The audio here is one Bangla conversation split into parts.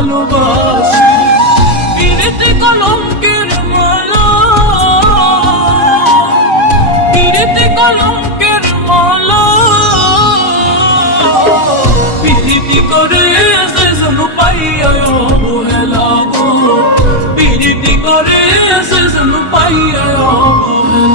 ভালোবাসি। পিরিতি কলঙ্কের মালা, পিরিতি কলঙ্কের মালা, পিরিতি করে সেজন পাইয়া অবহেলা গো, পিরিতি করে সেজন পাইয়া অবহেলা।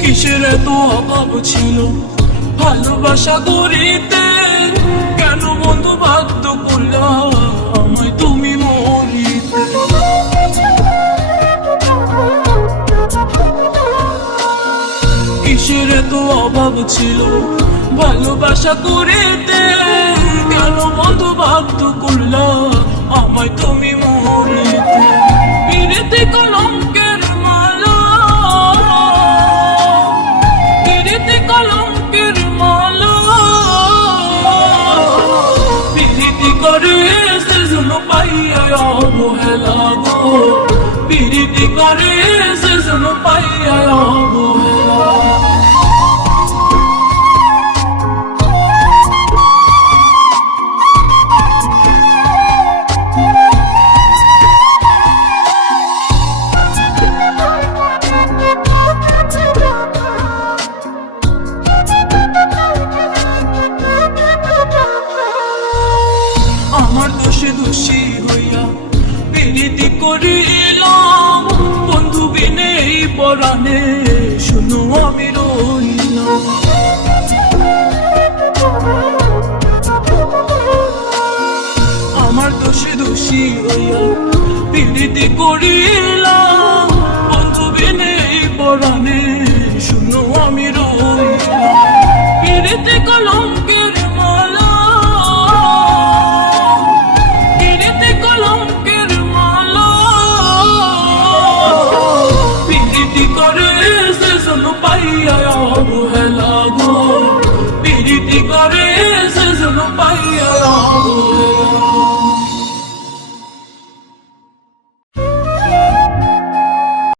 কিসের এত অভাব ছিল ভালোবাসা করিতে, কেন বন্ধু বাধ্য করলা আমায় তুমি মরিতে। কিসের এত অভাব ছিল ভালোবাসা করিতে, কেন বন্ধু বাধ্য করলা আমায় তুমি মরিতে। পিরিতি কলঙ্কের মালা, পিরিতি কলঙ্কের মালা, পিরিতি করে সেজন পাইয়া অবহেলা গো, পিরিতি করে সেজন পাইয়া অবহেলা। আমার দোষে দোষী হইয়া পিরিতি করিলাম, বন্ধু বিনে এই পরাণে শুনো আমি রইলাম। আমার দোষে দোষী হইয়া পিরিতি করিলাম, বন্ধু বিনে এই পরাণে শুনো আমি রইলাম। পিরিতি কলঙ্কের মালা, পিরিতি কলঙ্কের মালা, পিরিতি করে সেজন পাইয়া অবহেলা গো, পিরিতি করে